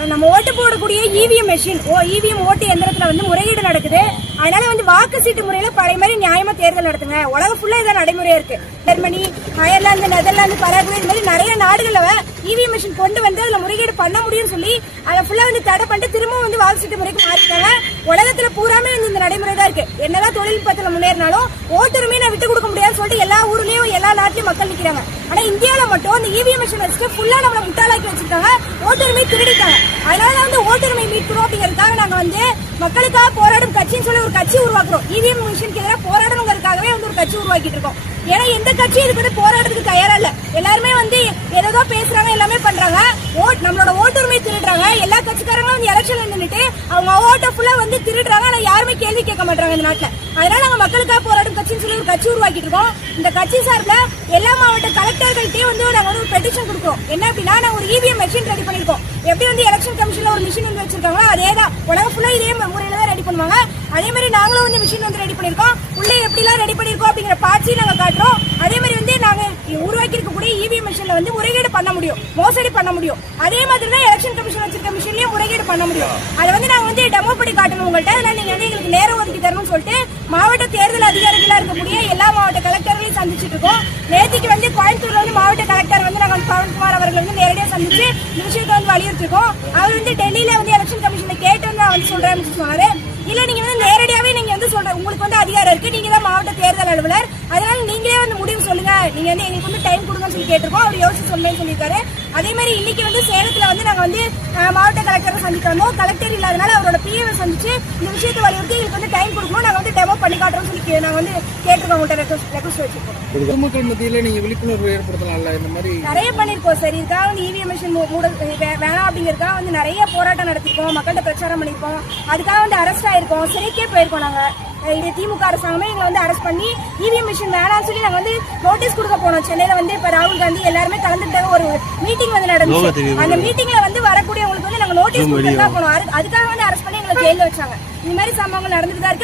நம்ம ஓட்டு போடக்கூடிய இவிஎம் மெஷின் இவிஎம் ஓட்டு எந்திரத்துல வந்து முறையீடு நடக்குது. அதனால வந்து வாக்கு சீட்டு முறையில பழைய மாதிரி நியாயமா தேர்தல் நடத்துங்க. உலகம் ஃபுல்லா இதான் நடைமுறையா இருக்கு. ஜெர்மனி, அயர்லாந்து, நெதர்லாந்து, பராகுவே இந்த மாதிரி நிறைய நாடுகள்ல இவிஎம் மெஷின் கொண்டு வந்து அதுல முறைகேடு பண்ண முடியும்னு சொல்லி அதை ஃபுல்லா வந்து தடை பண்ணிட்டு திரும்பவும் வந்து வாக்கு சீட்டு முறைக்கு மாறிட்டாங்க. உலகத்துல பூராமே வந்து இந்த நடைமுறை தான் இருக்கு. என்னதான் தொழில்நுட்பத்துல முன்னேறினாலும் ஓட்டுரிமையை நான் விட்டு கொடுக்க முடியாதுன்னு சொல்லிட்டு எல்லா ஊர்லயும் எல்லா நாட்டிலயும் மக்கள் நிக்கிறாங்க. ஆனா இந்தியாவில மட்டும் இந்த இவிஎம் மெஷின் வச்சுட்டு ஃபுல்லா நம்மள முட்டாளாக்கி வச்சிருக்காங்க. ஓட்டுரிமை திருடிட்டாங்க. அதனால வந்து ஓட்டுரிமை மீட்கணும் அப்படிங்கறதுக்காக நாங்க வந்து மக்களுக்காக போராடும் கட்சின்னு சொல்லி ஒரு கட்சி உருவாக்குறோம். இவிஎம் மிஷினுக்கு எதிராக போராடணுங்கிறதுக்காகவே வந்து ஒரு கட்சி உருவாக்கிட்டு இருக்கோம். ஏன்னா எந்த கட்சியும் இதுக்கு வந்து போராடுறதுக்கு தயாரா இல்ல. எல்லாருமே வந்து ஏதோ பேசுறாங்க, எல்லாமே பண்றாங்க. நம்மளோட ஓட்டுரிமை திருடுறாங்க. எல்லா கட்சிக்காரங்களும் வந்து எலெக்ஷன்ல நின்றுட்டு அவங்க ஓட்டை ஃபுல்லா வந்து திருடுறாங்க. ஆனா யாருமே கேள்வி கேட்க மாட்டாங்க இந்த நாட்டுல. அதனால நாங்க மக்களுக்காக போராடும் கட்சின்னு சொல்லி ஒரு கட்சி உருவாக்கிட்டு இருக்கோம். இந்த கட்சி சார்பில் எல்லா மாவட்ட கலெக்டர்கள்ட்டையும் வந்து நாங்க வந்து ஒரு பெட்டிஷன் கொடுக்குறோம். என்ன அப்படின்னா நாங்க ஒரு இவிஎம் மெஷின் ரெடி பண்ணிருக்கோம். எப்படி வந்து எலெக்ஷன் கமிஷன்ல ஒரு மிஷின் வந்து வச்சிருக்காங்களோ அதேதான் உலகம் ஃபுல்லா இதே முறையில தான் ரெடி பண்ணுவாங்க. அதே மாதிரி நாங்களும் வந்து மிஷின் வந்து ரெடி பண்ணிருக்கோம். உள்ளே எப்படிலாம் ரெடி பண்ணிருக்கோம் அப்படிங்கிற பாட்சி நாங்க காட்டுறோம். அதே மாதிரி வந்து நாங்க உருவாக்கி இருக்கக்கூடிய இவிஎம் மிஷின்ல வந்து முறைகேடு பண்ண முடியும், மோசடி பண்ண முடியும். அதே மாதிரி தான் எலெக்ஷன் கமிஷன் வச்சிருக்க மிஷின்லயும் முறைகேடு பண்ண முடியும். அதை வந்து நாங்க வந்து டெமோ பண்ணி காட்டணும் உங்கள்கிட்ட. அதனால நீங்க வந்து எங்களுக்கு நேரம் ஒதுக்கி தரணும்னு சொல்லிட்டு மாவட்ட தேர்தல் அதிகாரிகளா இருக்கக்கூடிய எல்லா மாவட்ட கலெக்டர்களையும் சந்திச்சுட்டு இருக்கோம். நேற்றுக்கு வந்து கோயம்புத்தூர்ல வந்து மாவட்ட கலெக்டர் வந்து நாங்க பவன்குமார் அவர்கள் வந்து நேரடியாக சந்திச்சு இந்த விஷயத்தை வந்து வலியுறுத்திருக்கோம். அவர் வந்து டெல்லியில வந்து எலெக்ஷன் கமிஷனை கேட்டு வந்து வந்து சொல்றேன்னு சொன்னாரு. இல்ல நீங்க வந்து நேரடியாவே நீங்க வந்து சொல்ற உங்களுக்கு வந்து அதிகாரம் இருக்கு, நீங்க தான் மாவட்ட தேர்தல் அலுவலர், அதனால நீங்களே வந்து முடிவு சொல்லுங்க, நீங்க வந்து எங்களுக்கு வந்து டைம் கொடுங்கன்னு சொல்லி கேட்டிருக்கோம். அவர் யோசிச்சு சொல்லுன்னு சொல்லியிருக்காரு. அதே மாதிரி இன்னைக்கு வந்து சேலத்துல வந்து நாங்க வந்து மாவட்ட கலெக்டரை சந்திக்க வந்தோம். கலெக்டர் இல்லாதனால அவரோட பிஏவை சந்திச்சு இந்த விஷயத்தை வலியுறுத்தி எங்களுக்கு வந்து டைம் கொடுக்கணும், நாங்க வந்து டெமோ பண்ணி காட்டுறோம் சொல்லி நாங்க வந்து கேட்டிருக்கோம். உங்கள்கிட்ட ரெக்வஸ்ட் வச்சிருக்கோம். பொதுமக்கள் மத்தியில நீங்க விழிப்புணர்வு ஏற்படுத்தலாம்ல, இந்த மாதிரி நிறைய பண்ணிருக்கோம் சார். இதுக்காக வந்து இவிஎம் மிஷின் வேணாம் அப்படிங்கறதுக்காக வந்து நிறைய போராட்டம் நடத்திருக்கோம், மக்கள்கிட்ட பிரச்சாரம் பண்ணிருக்கோம். அதுக்காக வந்து அரெஸ்ட் ஆயிருக்கோம், சிறைக்கே போயிருக்கோம். நாங்க திமுக அரசாங்கமே எங்களை வந்து அரெஸ்ட் பண்ணி இவிஎம் மிஷின் வேணாம்னு சொல்லி நாங்க வந்து நோட்டீஸ் கொடுக்க போனோம். சென்னையில வந்து இப்ப ராகுல் காந்தி எல்லாருமே கலந்துட்டு ஒரு மீட்டிங் வந்து நடந்துச்சு. அந்த மீட்டிங்ல வந்து வரக்கூடியவங்களுக்கு வந்து நாங்க நோட்டீஸ் கொடுத்துதான் போனோம். அதுக்காக வந்து அரெஸ்ட் பண்ணி எங்களை ஜெயில வச்சாங்க. இந்த மாதிரி சம்பவங்கள் நடந்துட்டு தான் இருக்கு.